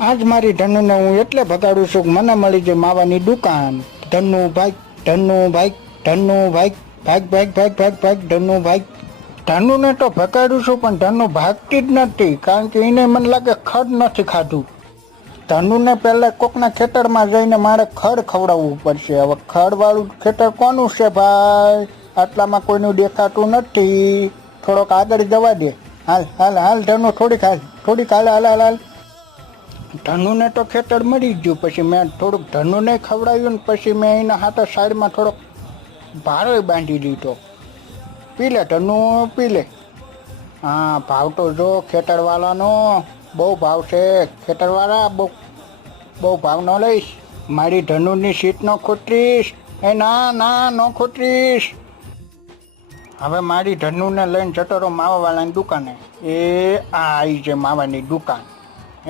આજ મારી ધનુને હું એટલે ભગાડું છું કે મને મળી જાય માવાની દુકાન. ધનુ ભાઈ, ધનુ ભાઈ, ધનુ ભાઈ, ભાગ ભાગ ભાગ ભાગ ભાગ ધનુ ભાઈ. ધનુને તો ભગાડું છું પણ ધનુ ભાગતી જ નથી, કારણ કે એને મને લાગે ખડ નથી ખાધું. ધનુને પહેલા કોકના ખેતરમાં જઈને મારે ખડ ખવડાવવું પડશે. હવે ખડવાળું ખેતર કોનું છે ભાઈ? આટલામાં કોઈનું દેખાતું નથી. થોડોક આગળ જવા દે. હાલ હાલ હાલ ધનુ, થોડીક હાલ હાલ હાલ હાલ. ધનુને તો ખેતર મળી ગયું. પછી મેં થોડુંક ધનુને ખવડાવ્યું ને પછી મેં એના હાથે સાઈડમાં થોડોક ભારો બાંધી દીધો. પી લે ધનુ, પી લે. હા, ભાવ તો જો ખેતરવાળાનો બહુ ભાવ છે. ખેતરવાળા બહુ ભાવ ન લઈશ. મારી ધનુની સીટ ન ખોતરીશ. એ ના ના, ન ખોતરીશ. હવે મારી ધનુને લઈને જતો રહો માવાવાળાની દુકાને. એ આ આવી છે માવાની દુકાન.